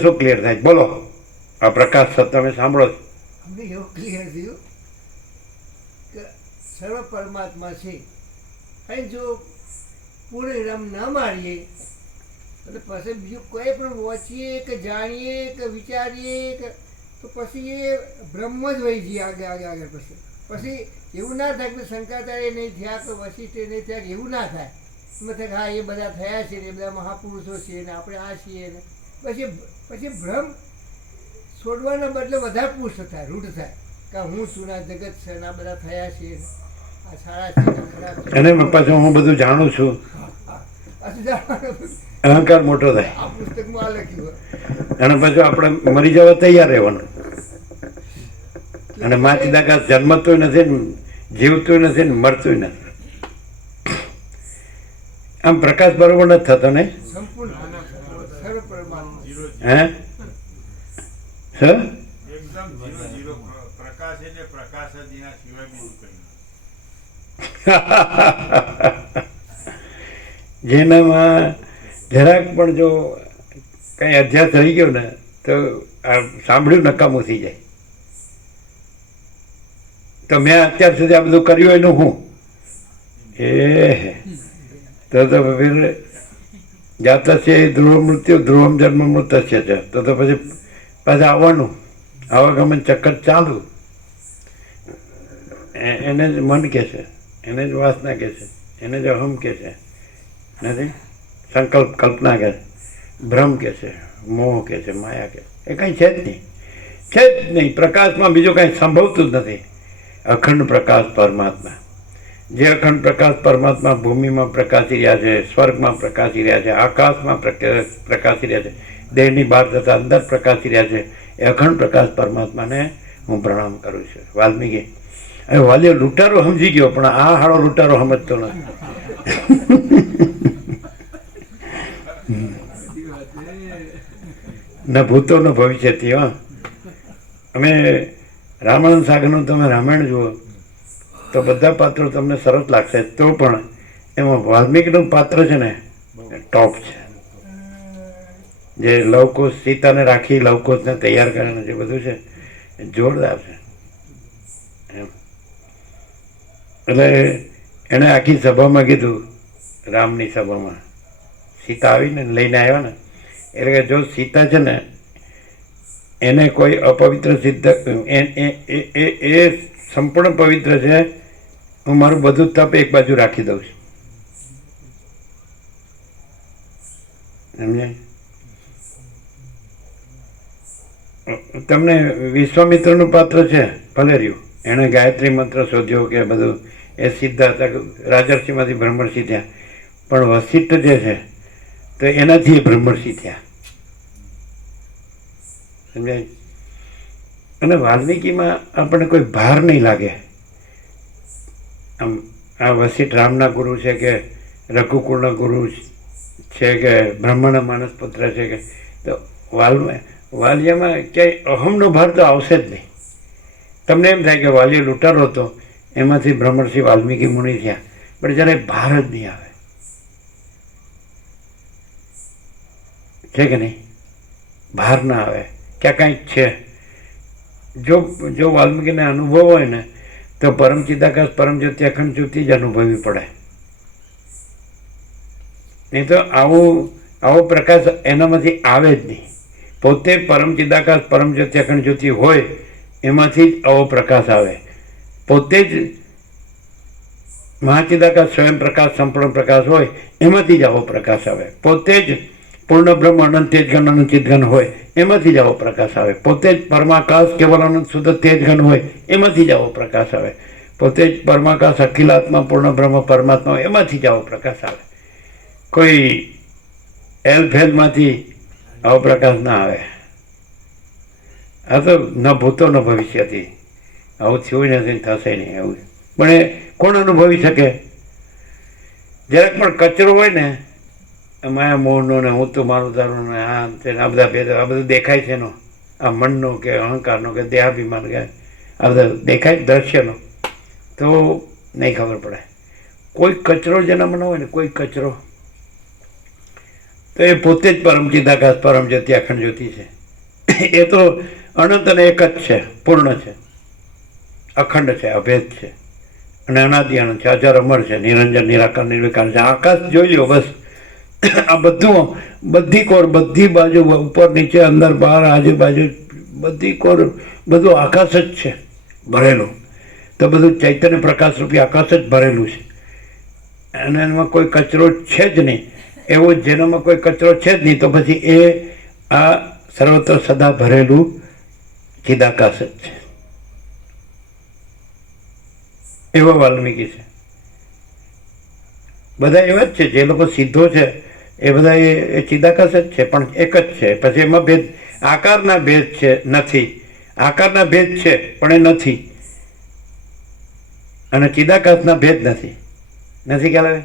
શું ક્લિયર થાય બોલો? આ પ્રકાશ તમે સાંભળો છો? અમને એવું ક્લિયર થયું કે સર્વ પરમાત્મા છે અને જો પૂર્ણ રમ ન મારીએ અને પછી બીજું કોઈ પણ વાંચીએ કે જાણીએ કે વિચારીએ કે તો પછી એ બ્રહ્મ જ વહી જઈએ આગળ પછી એવું ના થાય કે શંકરાચાર્ય નહીં થયા કે વશિષ્ઠ નહીં થયા એવું ના થાય એમાં થાય હા એ બધા થયા છે ને એ બધા મહાપુરુષો છે ને આપણે આ છીએ ને પછી ભ્રમ છોડવાના બદલે વધારે પુરુષ થાય રૂઢ થાય કે હું છું ના જગત છે ને આ બધા થયા છે આ સારા છે ને ખરાબ છે અને પાછું હું બધું જાણું છું, અહંકાર મોટો થાય આ પુસ્તકમાં આ લખ્યું અને પાછું આપણે મરી જવા તૈયાર રહેવાનું. અને મા ચિદાકાશ જન્મતું નથી ને જીવતું નથી ને મરતું નથી. આમ પ્રકાશ બરોબર નથી થતો ને? સંપૂર્ણ સર્વ પરમાત્મા હે સર એકદમ ઝીરો ઝીરો પ્રકાશ એટલે પ્રકાશ જ એના સિવાય બીજું કંઈ જેનામાં જરાક પણ જો કંઈ અધ્યાસ રહી ગયો ને તો આ સાંભળ્યું નકામું થઈ જાય. તો મેં અત્યાર સુધી આ બધું કર્યું એનું હું એ તો ફિર જાતસ્ય ધ્રુવ મૃત્યુ ધ્રુવમ જન્મ મૃત્યુ છે. તો પછી પાછા આવવાનું આવાગમન ચક્કર ચાલુ. એને જ મન કહે છે, એને જ વાસના કહે છે, એને જ અહમ કહે છે, નથી સંકલ્પ કલ્પના કહે છે, ભ્રમ કહે છે, મોહ કહે છે, માયા કહે છે. એ કંઈ છે જ નહીં, છે જ નહીં. પ્રકાશમાં બીજું કાંઈ સંભવતું જ નથી. અખંડ પ્રકાશ પરમાત્મા, જે અખંડ પ્રકાશ પરમાત્મા ભૂમિમાં પ્રકાશી રહ્યા છે, સ્વર્ગમાં પ્રકાશી રહ્યા છે, આકાશમાં પ્રકાશી રહ્યા છે, દેહની બહાર તથા અંદર પ્રકાશી રહ્યા છે, એ અખંડ પ્રકાશ પરમાત્માને હું પ્રણામ કરું છું. વાલ્મીકી હવે વાલીઓ લૂંટારો સમજી ગયો, પણ આ હાળો લૂંટારો સમજતો નથી. ન ભૂતો ન ભવિષ્યથી. હા, અમે રામાનંદ સાગરનું તમે રામાયણ જુઓ તો બધા પાત્રો તમને સરસ લાગશે, તો પણ એમાં વાલ્મીકીનું પાત્ર છે ને ટોપ છે. જે લવકુશ સીતાને રાખી લવકુશને તૈયાર કરીને જે બધું છે એ જોરદાર છે એમ. એટલે એણે આખી સભામાં કીધું, રામની સભામાં સીતા આવીને લઈને આવ્યા ને, એટલે કે જો સીતા છે ને એને કોઈ અપવિત્ર સિદ્ધ એ સંપૂર્ણ પવિત્ર છે, હું મારું બધું તપ એક બાજુ રાખી દઉં છું. સમજે? તમને વિશ્વામિત્રનું પાત્ર છે ભલે રહ્યું, એણે ગાયત્રી મંત્ર શોધ્યો કે બધું એ સિદ્ધ હતા, રાજર્ષિમાંથી બ્રહ્મર્ષિ થયા. પણ વશિષ્ઠ જે છે તો એનાથી એ બ્રહ્મર્ષિ થયા. સમજાય? અને વાલ્મીકીમાં આપણને કોઈ ભાર નહીં લાગે. આમ આ વશિષ્ઠ રામના ગુરુ છે કે રઘુકુળના ગુરુ છે કે બ્રહ્માના માનસ પુત્ર છે કે, તો વાલિયામાં ક્યાંય અહમનો ભાર તો આવશે જ નહીં. તમને એમ થાય કે વાલિયો લૂંટારો હતો, એમાંથી બ્રહ્મર્ષિ વાલ્મીકી મુનિ થયા, પણ જ્યારે ભાર જ નહીં આવે. છે કે નહીં? ભાર ના આવે ક્યાં કાંઈક છે. જો વાલ્મીકીને અનુભવ હોય ને તો પરમ ચિદાકાશ પરમ જ્યોતિ અખંડ જ્યોતિ જ અનુભવવી પડે. નહીં તો આવો પ્રકાશ એનામાંથી આવે જ નહીં. પોતે પરમ ચિદાકાશ પરમ જ્યોતિ અખંડ જ્યોતિ હોય એમાંથી જ આવો પ્રકાશ આવે. પોતે જ મહાચિદાકાશ સ્વયં પ્રકાશ સંપૂર્ણ પ્રકાશ હોય એમાંથી જ આવો પ્રકાશ આવે. પોતે જ પૂર્ણ બ્રહ્મ અનંત તેજઘન અનંત ચિદઘન હોય એમાંથી જ આવો પ્રકાશ આવે. પોતે જ પરમાકાશ કેવલ અનંત શુદ્ધ તેજઘન હોય એમાંથી જ આવો પ્રકાશ આવે. પોતે જ પરમાકાશ અખિલાત્મા પૂર્ણ બ્રહ્મ પરમાત્મા હોય એમાંથી જ આવો પ્રકાશ આવે. કોઈ એલફેલમાંથી આવો પ્રકાશ ના આવે. આ તો ન ભૂતો ન ભવિષ્યથી આવું થયું નથી, થશે નહીં એવું. પણ એ કોણ અનુભવી શકે? જરાક પણ કચરો હોય ને માયા મોહનો ને હું તો મારું તારું ને આ બધા ભેદ આ બધું દેખાય છે એનો, આ મનનો કે અહંકારનો કે દેહાભિમાન કે આ બધા દેખાય દ્રશ્યનો, તો નહીં ખબર પડે. કોઈ કચરો જેના મને હોય ને, કોઈ કચરો તો એ પોતે જ પરમ ચિદાકાશ પરમ જ્યોતિ અખંડ જ્યોતિ છે. એ તો અનંત અને એક જ છે, પૂર્ણ છે, અખંડ છે, અભેદ છે અને અનાદિ અનંત છે, અજર અમર છે, નિરંજન નિરાકાર નિર્વિકાર છે. આકાશ જોઈ લો બસ. આ બધું બધી કોર, બધી બાજુ, ઉપર નીચે અંદર બહાર આજુબાજુ બધી કોર, બધું આકાશ જ છે ભરેલું. તો બધું ચૈતન્ય પ્રકાશ રૂપી આકાશ જ ભરેલું છે અને એમાં કોઈ કચરો છે જ નહીં. એવો જેનામાં કોઈ કચરો છે જ નહીં તો પછી એ આ સર્વત્ર સદા ભરેલું ચિદાકાશ જ છે. એવો વાલ્મીકી છે. બધા એવા જ છે, જે લોકો સિદ્ધો છે એ બધા એ ચિદાકાશ જ છે, પણ એક જ છે. પછી એમાં ભેદ, આકારના ભેદ છે, નથી. આકારના ભેદ છે પણ એ નથી, અને ચિદાકાશના ભેદ નથી. નથી ખ્યાલ આવે?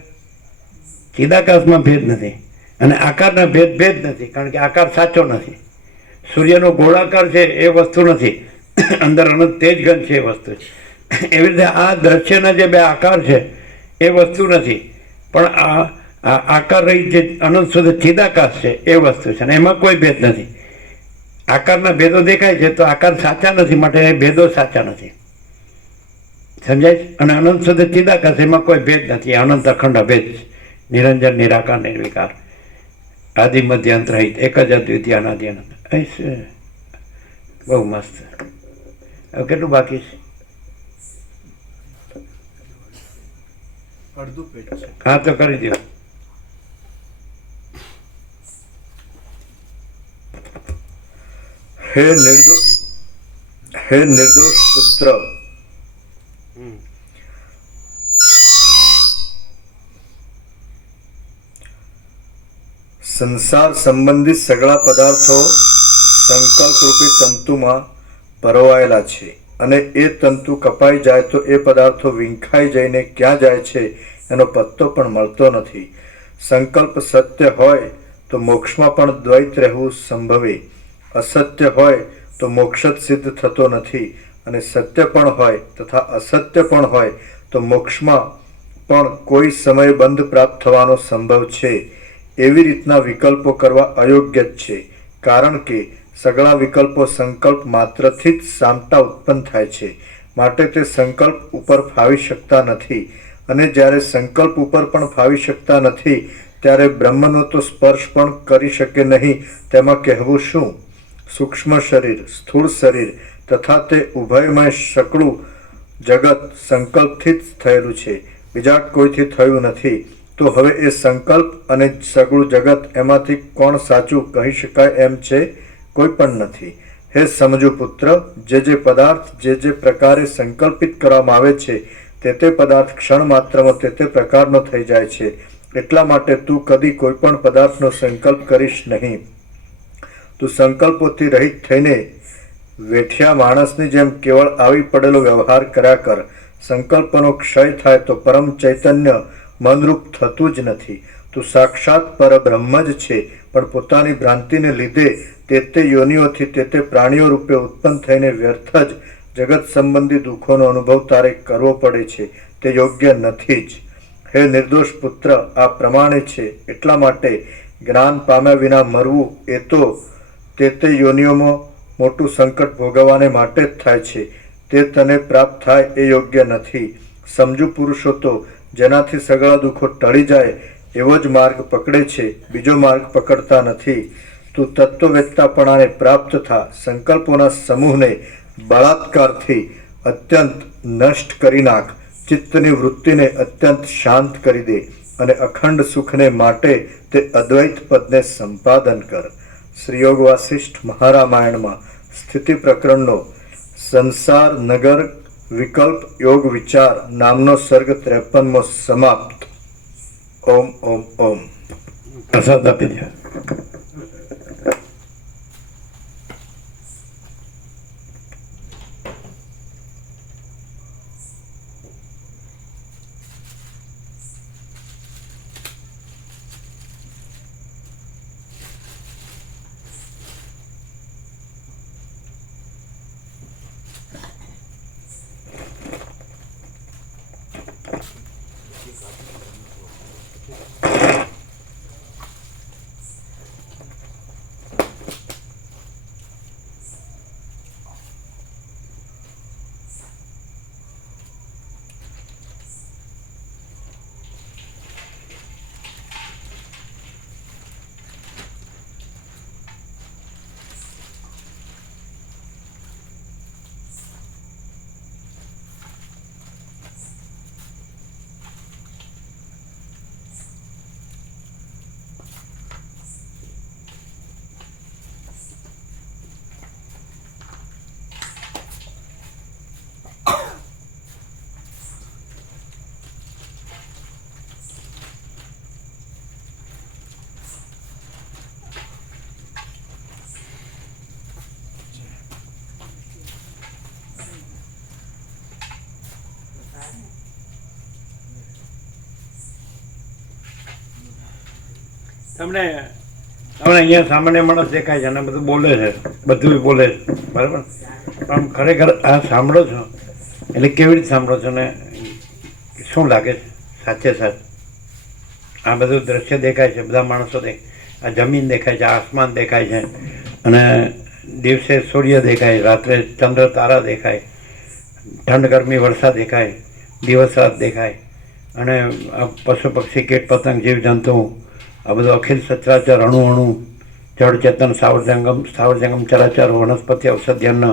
ચિદાકાશમાં ભેદ નથી અને આકારના ભેદ નથી, કારણ કે આકાર સાચો નથી. સૂર્યનો ગોળાકાર છે એ વસ્તુ નથી, અંદર અનંત તેજ ઘન છે એ વસ્તુ છે. એવી રીતે આ દ્રશ્યના જે બે આકાર છે એ વસ્તુ નથી, પણ આ આકાર રહી જે અનંત સુધી ચિદાકાશ છે એ વસ્તુ છે, અને એમાં કોઈ ભેદ નથી. આકારના ભેદો દેખાય છે તો આકાર સાચા નથી, માટે એ ભેદો સાચા નથી. સમજાય? અને અનંત સુધી ચિદાકાશ, એમાં કોઈ ભેદ નથી. અનંત અખંડ અભેદ છે, નિરંજન નિરાકાર નિર્વિકાર, આદિ મધ્યાંત રહિત, એક જ અદ્વિતીય અનાદિ અનંત. બહુ મસ્ત. હવે કેટલું બાકી છે? અડધું પેજ છે. હા તો કરી દો. હે નિર્દોષ પુત્ર, સંસાર સંબંધિત સગળા પદાર્થો સંકલ્પ રૂપી તંતુમાં પરોવાયેલા છે અને એ તંતુ કપાઈ જાય તો એ પદાર્થો વિંખાઈ જઈને ક્યાં જાય છે એનો પત્તો પણ મળતો નથી. સંકલ્પ સત્ય હોય તો મોક્ષમાં પણ દ્વૈત રહેવું સંભવે, અસત્ય હોય તો મોક્ષ જ સિદ્ધ થતો નથી, અને સત્ય પણ હોય તથા અસત્ય પણ હોય તો મોક્ષમાં પણ કોઈ સમય બંધ પ્રાપ્ત થવાનો સંભવ છે. એવી રીતના વિકલ્પો કરવા અયોગ્ય જ છે, કારણ કે સગળા વિકલ્પો સંકલ્પ માત્રથી જ સામટા ઉત્પન્ન થાય છે, માટે તે સંકલ્પ ઉપર ફાવી શકતા નથી. અને જ્યારે સંકલ્પ ઉપર પણ ફાવી શકતા નથી ત્યારે બ્રહ્મનો તો સ્પર્શ પણ કરી શકે નહીં, તેમાં કહેવું શું? સૂક્ષ્મ શરીર, સ્થૂળ શરીર તથા તે ઉભયમય સકળું જગત સંકલ્પથી જ થયેલું છે, બીજા કોઈથી થયું નથી. તો હવે એ સંકલ્પ અને સગળું જગત એમાંથી કોણ સાચું કહી શકાય એમ છે? કોઈ પણ નથી. હે સમજુ પુત્ર, જે પદાર્થ જે પ્રકારે સંકલ્પિત કરવામાં આવે છે તે પદાર્થ ક્ષણ માત્રમાં તે પ્રકારનો થઈ જાય છે. એટલા માટે તું કદી કોઈ પણ પદાર્થનો સંકલ્પ કરીશ નહીં. તું સંકલ્પોથી રહિત થઈને વેઠિયા માણસની જેમ કેવળ આવી પડેલો વ્યવહાર કર્યા કર. સંકલ્પનો ક્ષય થાય તો પરમ ચૈતન્ય મનરૂપ થતું જ નથી. તું સાક્ષાત પરબ્રહ્મ જ છે, પણ પોતાની ભ્રાંતિને લીધે તે યોનિઓથી તે પ્રાણીઓ રૂપે ઉત્પન્ન થઈને વ્યર્થ જ જગત સંબંધી દુઃખોનો અનુભવ તારે કરવો પડે છે. તે યોગ્ય નથી જ. હે નિર્દોષ પુત્ર, આ પ્રમાણે છે. એટલા માટે જ્ઞાન પામ્યા વિના મરવું એ તો તે યોનિઓમાં મોટું સંકટ ભોગવવાને માટે જ થાય છે. તે તને પ્રાપ્ત થાય એ યોગ્ય નથી. સમજુ પુરુષો તો જેનાથી સગળા દુઃખો ટળી જાય એવો જ માર્ગ પકડે છે, બીજો માર્ગ પકડતા નથી. તું તત્વવેત્તાપણાને પ્રાપ્ત થા. સંકલ્પોના સમૂહને બળાત્કારથી અત્યંત નષ્ટ કરી નાખ. ચિત્તની વૃત્તિને અત્યંત શાંત કરી દે અને અખંડ સુખને માટે તે અદ્વૈત પદને સંપાદન કર. શ્રી યોગ વાસિષ્ઠ મહારામાયણમાં સ્થિતિ પ્રકરણનો સંસાર નગર વિકલ્પ યોગ વિચાર નામનો સર્ગ 53મો સમાપ્ત. ઓમ ઓમ ઓમ. પ્રસાદ આપી દો. તમને તમને અહીંયા સામાન્ય માણસ દેખાય છે અને બધું બોલે છે, બધું બોલે છે, બરાબર. પણ ખરેખર આ સાંભળો છો એટલે કેવી રીતે સાંભળો છો ને શું લાગે છે સાચે સાચ? આ બધું દ્રશ્ય દેખાય છે, બધા માણસો આ જમીન દેખાય છે, આસમાન દેખાય છે, અને દિવસે સૂર્ય દેખાય, રાત્રે ચંદ્ર તારા દેખાય, ઠંડ ગરમી વર્ષા દેખાય, દિવસ રાત દેખાય, અને આ પશુ પક્ષી કીટ પતંગ જીવ જંતુ આ બધું અખિલ સચરાચર અણુ અણુ જળ ચેતન સાવરજંગમ ચરાચર વનસ્પતિ ઔષધ્યન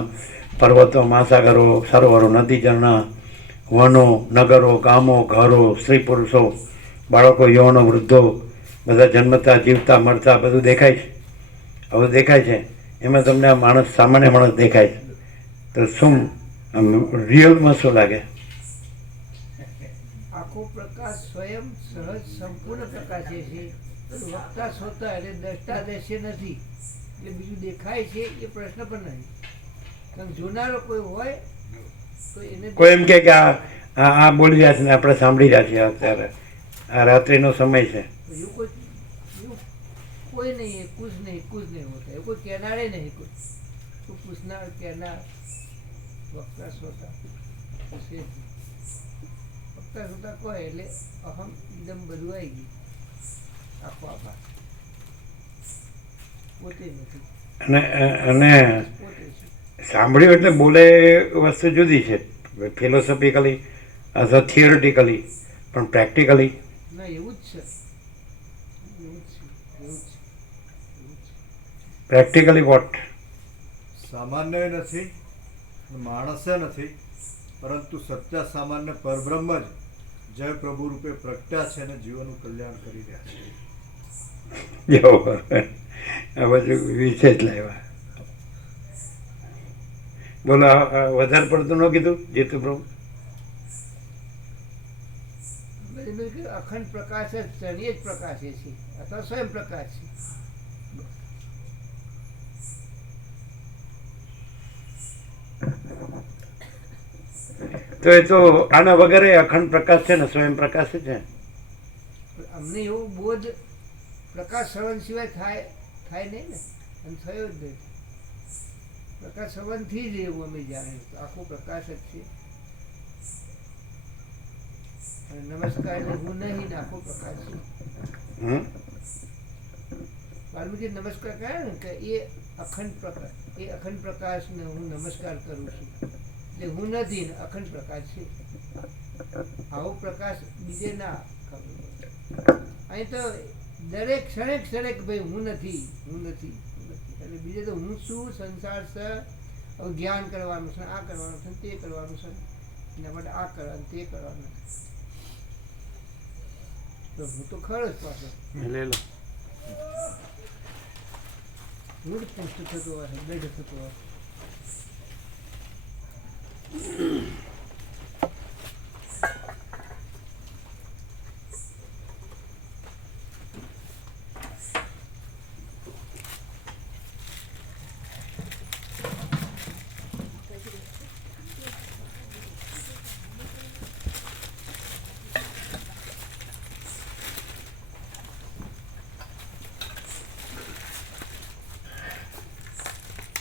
પર્વતો મહાસાગરો સરોવરો નદી ઝરણા વનો નગરો ગામો ઘરો સ્ત્રી પુરુષો બાળકો યુવાનો વૃદ્ધો બધા જન્મતા જીવતા મરતા બધું દેખાય છે. આ બધું દેખાય છે એમાં તમને આ માણસ સામાન્ય માણસ દેખાય છે તો શું રિયલમાં શું લાગે? આખો પ્રકાશ સ્વયં સહજ સંપૂર્ણ પ્રકાશે છે. વક્તા શ્રોતા એટલે દ્રષ્ટા દ્રશ્ય નથી, એટલે બીજું દેખાય છે એ પ્રશ્ન પણ નહીં. કારણ જોનારો કોઈ હોય તો એને કોઈ એમ કે આ બોલી રહ્યા છે ને આપણે સાંભળી રહ્યા છીએ અત્યારે આ રાત્રિનો સમય છે. એવું કોઈ નહીં, કુછ નહીં હોતા, એવું કોઈ કહેનારે નહીં, કોઈ પૂછનાર કહેનાર વક્તા શ્રોતા છે. વક્તા શ્રોતા કહે એટલે અહમ એકદમ બધું આવી ગયું, આખો આભાર પોતે નથી અને પોતે છે. સાંભળ્યું એટલે બોલે વસ્તુ જુદી છે, ફિલોસોફિકલી અથવા થિયોરિટિકલી, પણ પ્રેક્ટિકલી ના એવું જ છે, એવું જ છે, એવું જ છે. Practically what? સામાન્ય નથી, માણસે નથી, પરંતુ સત્ય સામાન્ય પરબ્રહ્મ જ જય પ્રભુ રૂપે પ્રગટ્યા છે અને જીવનનું કલ્યાણ કરી રહ્યા છે. જો આ બધું વિશે જ લાવ્યા. બોલો, વધારે પડતું ન કીધું જીતુ પ્રભુ? અખંડ પ્રકાશ જ ક્ષણીય જ પ્રકાશે છે અથવા સ્વયં પ્રકાશ છે. તો એ તો આના વગર અખંડ પ્રકાશ છે ને, સ્વયં પ્રકાશ છે. છે. અમને એવું બોધ પ્રકાશ શ્રવણ સિવાય થાય નહીં ને, અને થયો જ નહીં. પ્રકાશ શ્રવણથી જ એવું અમે જાણીએ, આખો પ્રકાશ જ છે. નમસ્કાર એટલે હું નહીં ને આખો પ્રકાશ છે. વાલ્મીકી નમસ્કાર કહે ને કે એ અખંડ પ્રકાશને હું નમસ્કાર કરું છું, એટલે હું નથી ને અખંડ પ્રકાશ છે. આવો પ્રકાશ બીજે ના ખબર. અહીં તો દરેક ક્ષણે ભાઈ હું નથી એટલે બીજે તો હું શું, સંસાર છે, હવે જ્ઞાન કરવાનું છે, આ કરવાનું છે, તે કરવાનું છે, એના માટે આ કરવાનું તે કરવાનું. તો હું તો ખરો જ પાછો લે લો. હું જ પુષ્ટ થતો હોય, બેઠ થતો હોય.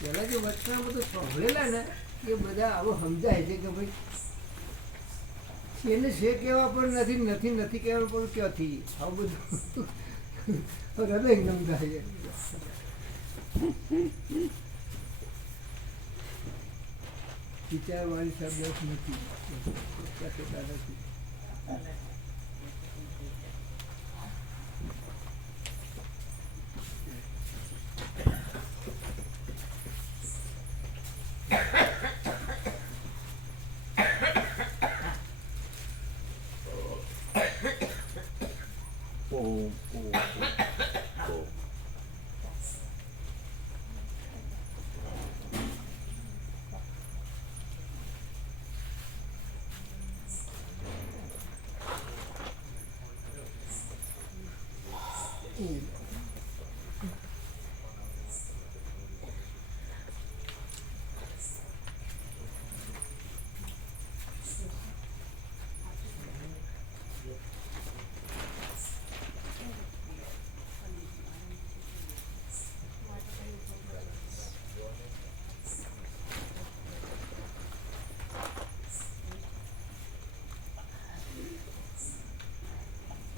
પેલા જે વચના બધું સાંભળેલા ને એ બધા આવો સમજાય છે કે ભાઈ એને છે કહેવા પણ નથી કહેવા પણ ક્યાંથી આવું બધું હૃદય એકદમ થાય છે. વિચારવાળી શબ્દ નથી.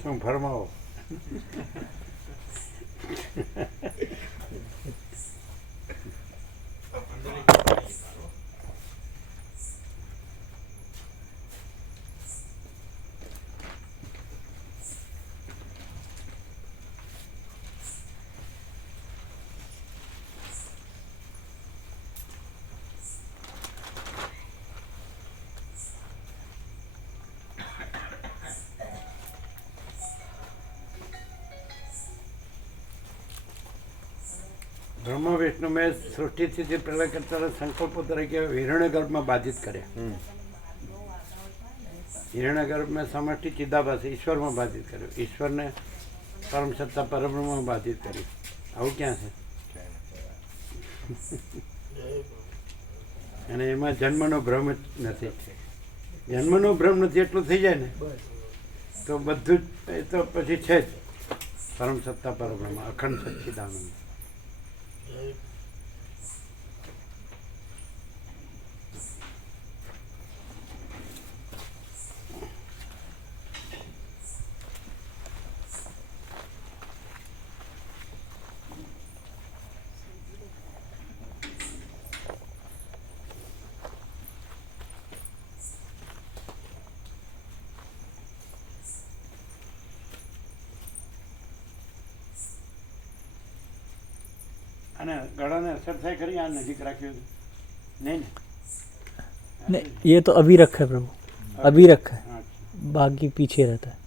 શું ફરમાવો. બ્રહ્મ વિષ્ણુ મેં સૃષ્ટિ સ્થિતિ પ્રલય કરતા સંકલ્પો તરીકે હિરણ્યગર્ભમાં બાધિત કર્યા. હિરણ્યગર્ભ મેં સમષ્ટિ ચિદાભાસ ઈશ્વરમાં બાધિત કર્યો. ઈશ્વરને પરમ સત્તા પરબ્રહ્મમાં બાધિત કર્યું. આવું ક્યાં છે? અને એમાં જન્મનો ભ્રમ જ નથી. જન્મનો ભ્રમ નથી એટલું થઈ જાય ને તો બધું જ એ તો પછી છે જ પરમ સત્તા પરબ્રહ્મ અખંડ સચ્ચિદાનંદ. અને ગળાને અસર થાય ખરી? આ નજીક રાખ્યું નહીં ને? नहीं, ये तो अभी रखा है प्रभु, अभी रखा है, હા. बाकी पीछे रहता है.